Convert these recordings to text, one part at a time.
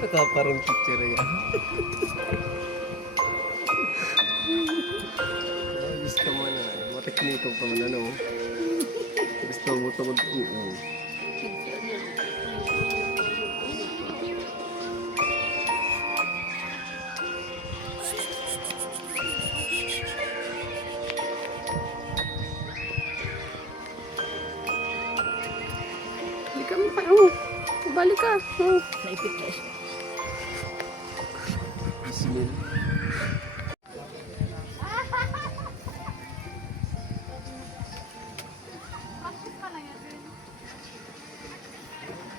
Nakaparang picture yan. Gusto mo na. Matekniko pa man ano. Gusto mo tungod ko. Hindi ka mo pa. Oh, balik ka. Oh. Naipit na siya. Ismil.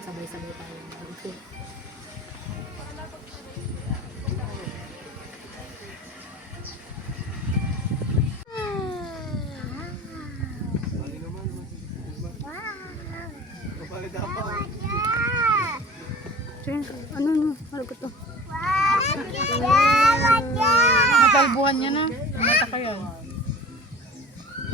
Sabay-sabay tayo. Okay. Ano? Ano ko to? Matalbuhan niya na. Mata ka yan.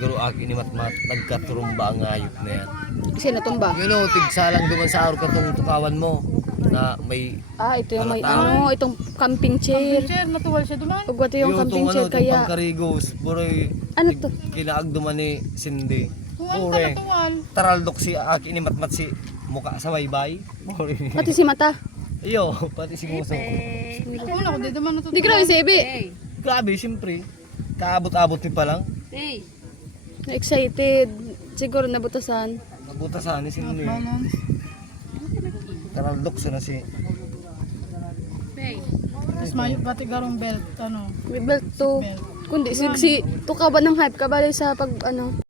Garo akin ni Matmat. Nagkaturumba ang ayok na yan. Kasi natumba. You know, tigsalang duman sa araw katong tukawan mo. Na may... Ito yung may Halata. itong camping chair. Chair, natuwal siya duman. Pag ito yung camping chair kaya. Pangkarigos. Buroy. Ano to? Kinaag duman ni Cindy. Tuwal ka Pure. natuwal. Taraldok si akin ni Matmat si muka sa baybay. Pure. Pati si mata. Iyo, pati si Muso. Ako na, kung di naman natutuwa. Hindi grabe si Ebe. Grabe, siyempre. Kaabot-abot ni pa lang. Na-excited. Siguro nabutasan. Nabutasan ni Cindy. Balance. Taraldok sa na si... Tapos may bati garong belt, ano. May belt to. Belt. Kundi si tukaban ng hype kabali sa pag ano